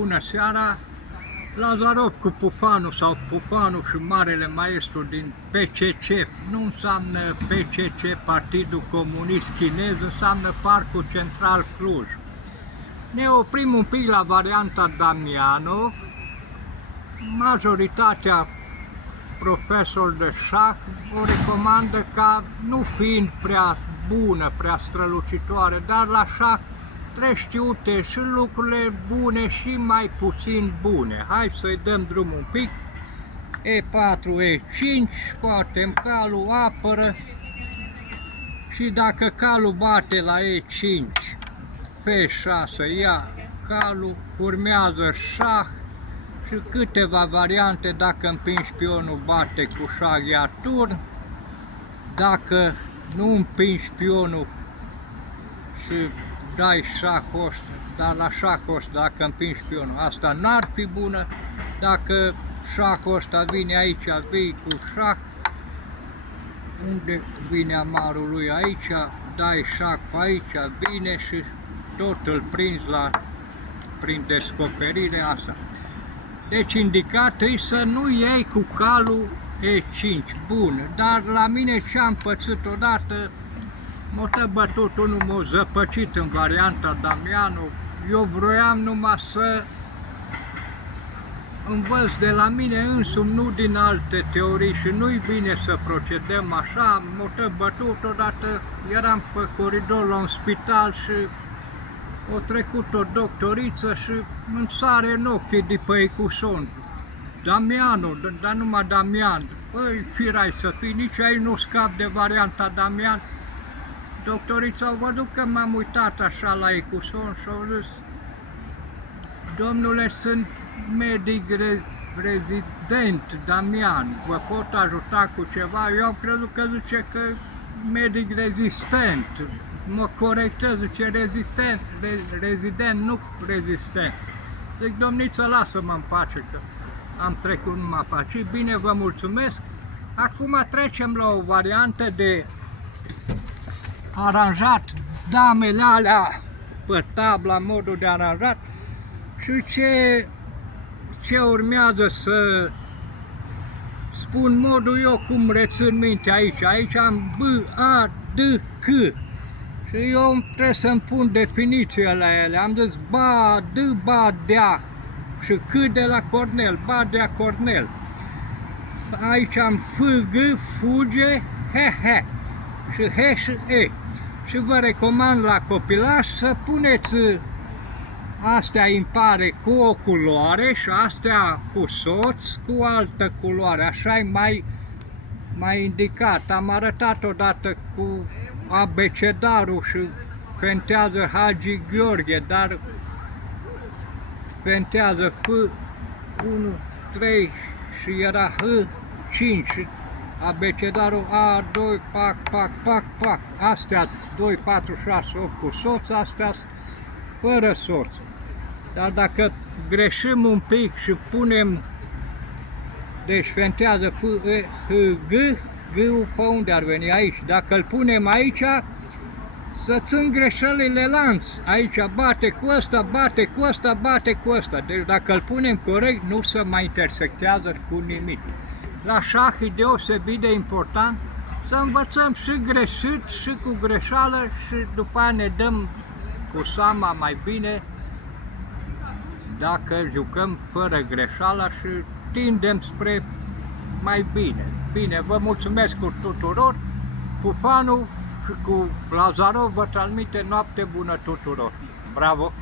Bună seara! Lazarov cu Pufanu sau Pufanu și Marele Maestru din PCC. Nu înseamnă PCC, Partidul Comunist Chinez, înseamnă Parcul Central Cluj. Ne oprim un pic la varianta Damiano. Majoritatea profesori de șah o recomandă ca, nu fiind prea bună, prea strălucitoare, dar la șah trebuie știute și lucrurile bune și mai puțin bune. Hai să-i dăm drumul un pic. E4, E5, scoatem calul, apără și dacă calul bate la E5, F6, ia calul, urmează șah și câteva variante. Dacă împingi pionul, bate cu șah, ia turn. Dacă nu împingi pionul și dai șah-host, dar la șah-host, dacă împingi pionul, asta n-ar fi bună. Dacă șahul ăsta vine aici, vii cu șah, unde vine amarul lui aici, dai șah pe aici, vine și tot îl prinzi prin descoperire asta. Deci indicat e să nu iei cu calul E5, bun, dar la mine ce-am pățit odată, m-a bătut unul, m-a zăpăcit în varianta Damiano. Eu vroiam numai să învăț de la mine însumi, nu din alte teorii, și nu-i bine să procedăm așa. M-a bătut odată, eram pe coridor la un spital și a trecut o doctoriță și îmi sare în ochii de pe ei cu son. Damiano, dar numai Damian. Păi, firai să fii, nici aici nu scap de varianta Damian. Doctorița au văzut că m-am uitat așa la ecuson și au zis: domnule, sunt medic rezident, Damian, vă pot ajuta cu ceva? Eu am crezut că zice că medic rezistent, mă corectez, zice rezident, nu rezistent. Zic, domniță, lasă-mă în pace, că am trecut numai pe aici. Bine, vă mulțumesc. Acum trecem la o variantă de aranjat damele alea pe tabla, modul de aranjat. Și ce urmează să spun modul, eu cum rețin minte aici. Aici am B, A, D, C. Și eu trebuie să-mi pun definiția la ele. Am zis ba, D, ba, dea. Și C de la Cornel, ba, dea Cornel. Aici am F, G, fuge, he, și H și E. Și vă recomand la copilaj să puneți astea impare cu o culoare și astea cu soț cu altă culoare. Așa e mai indicat. Am arătat odată cu abecedarul și fentează Hagi Gheorghe, dar fentează F 1, 3 și era H 5. Abecedarul A, 2, pac. Astea 2, 4, 6, 8 cu soț, astea fără soț. Dar dacă greșim un pic și punem, deci fentează F, E, H, G, G-ul pe unde ar veni? Aici. Dacă îl punem aici, să țin greșelile lanț. Aici bate cu ăsta, bate cu ăsta, bate cu ăsta. Deci dacă îl punem corect, nu se mai intersectează cu nimic. La șah e deosebit de important să învățăm și greșit și cu greșeală și după aia ne dăm cu seama mai bine dacă jucăm fără greșeală și tindem spre mai bine. Bine, vă mulțumesc cu tuturor. Pufanu și cu Lazarov vă transmite noapte bună tuturor. Bravo!